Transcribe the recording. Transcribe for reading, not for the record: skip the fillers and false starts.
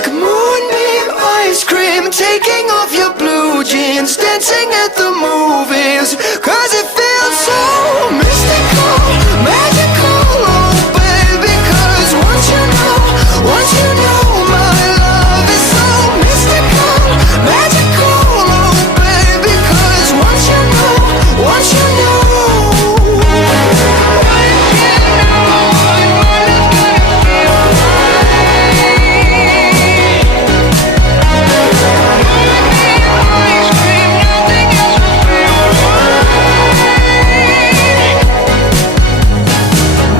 Moonbeam ice cream, taking off your blue jeans, dancing